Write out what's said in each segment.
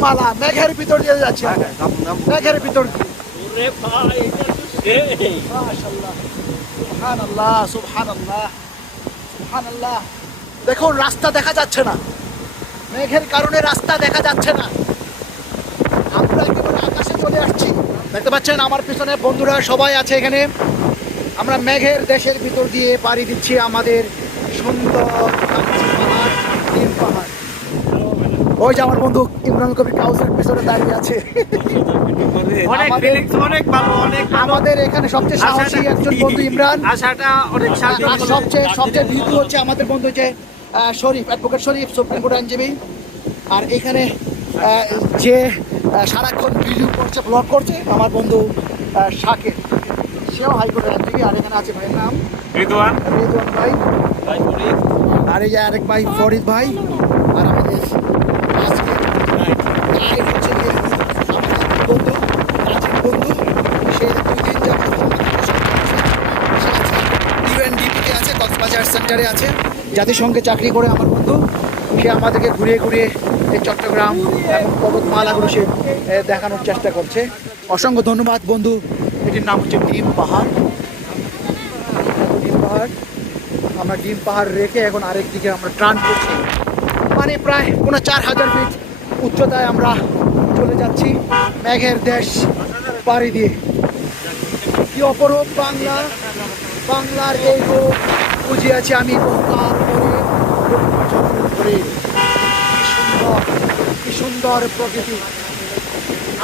মেঘমালা, মেঘের ভিতর দিয়ে যাচ্ছে, মেঘের ভিতর দিয়ে। মাশাআল্লাহ, সুবহানাল্লাহ, সুবহানাল্লাহ, সুবহানাল্লাহ। দেখুন রাস্তা দেখা যাচ্ছে না, মেঘের কারণে রাস্তা দেখা যাচ্ছে না। আমরা একেবারে আকাশে চলে আসছি, দেখতে পাচ্ছেন আমার পিছনে বন্ধুরা সবাই আছে এখানে। আমরা মেঘের দেশের ভিতর দিয়ে পাড়ি দিচ্ছি আমাদের সুন্দর পাহাড়, নীল পাহাড়। ওই যে আমার বন্ধু ইমরান কবির কাউসের পিছনে দাঁড়িয়ে আছে। আমাদের এখানে সবচেয়ে সাহসী একজন বন্ধু ইমরান, আর সবচেয়ে ভীতু হচ্ছে আমাদের বন্ধু যে শরীফ, অ্যাডভোকেট শরীফ, সুপ্রিম কোর্ট আইনজীবী। আর এখানে যে সারাক্ষণ ভিডিও করছে, ব্লগ করছে, আমার বন্ধু শাকির, সেও হাইকোর্টের আইনজীবী। আর এখানে আছে ভাইয়ের নাম রিদওয়ান ভাই, আর এই যে আরেক ভাই ফরিদ ভাই। আর আমাদের আজকে হচ্ছে বন্ধু, প্রাচীন বন্ধু, সে 2 দিন যাবত ইউএনডিপিতে আছে, কক্সবাজার সেন্টারে আছে, জাতিসংঘে চাকরি করে আমার বন্ধু। সে আমাদেরকে ঘুরিয়ে ঘুরিয়ে এই চট্টগ্রাম এবং পর্বতমালাগুলো সে দেখানোর চেষ্টা করছে। অসংখ্য ধন্যবাদ বন্ধু। এটির নাম হচ্ছে ডিম পাহাড়। ডিম পাহাড়, আমরা ডিম পাহাড় রেখে এখন আরেক দিকে আমরা টার্ন করছি, মানে প্রায় 4,000 ফিট উচ্চতায় আমরা চলে যাচ্ছি মেঘের দেশ পাড়ি দিয়ে। কি অপরূপ বাংলা, বাংলার এই রূপ বুঝিয়াছি আমি বহুকাল পরে। কি সুন্দর প্রকৃতি,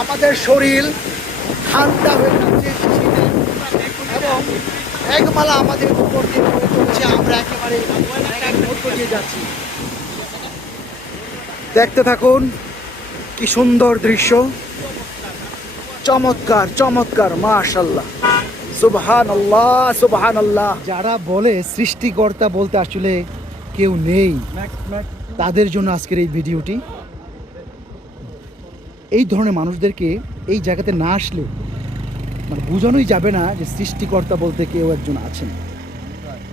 আমাদের শরীর ঠান্ডা হয়ে যাচ্ছে শীতে, এবং মেঘমালা আমাদের উপর দিয়ে হয়ে চলছে, আমরা একেবারে মধ্য দিয়ে যাচ্ছি। দেখতে থাকুন, কি সুন্দর দৃশ্য, চমৎকার চমৎকার, মাশাআল্লাহ, সুবহানাল্লাহ, সুবহানাল্লাহ। যারা বলে সৃষ্টিকর্তা বলতে আসলে কেউ নেই, তাদের জন্য আজকের এই ভিডিওটি। এই ধরনের মানুষদেরকে এই জায়গাতে না আসলে মানে বোঝানোই যাবে না যে সৃষ্টিকর্তা বলতে কেউ একজন আছেন।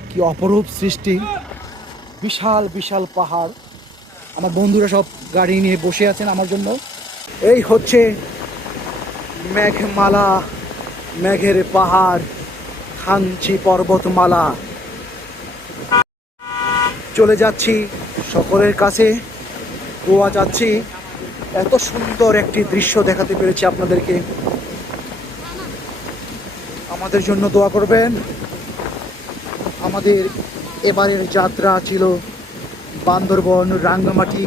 কি অপরূপ সৃষ্টি, বিশাল বিশাল পাহাড়। আমার বন্ধুরা সব গাড়ি নিয়ে বসে আছেন আমার জন্য। এই হচ্ছে মেঘমালা, মেঘের পাহাড়, খাঞ্চি পর্বতমালা। চলে যাচ্ছি সকলের কাছে, গোয়া যাচ্ছি। এত সুন্দর একটি দৃশ্য দেখাতে পেরেছি আপনাদেরকে। আমাদের জন্য দোয়া করবেন। আমাদের এবারের যাত্রা ছিল বান্দরবন, রাঙ্গামাটি,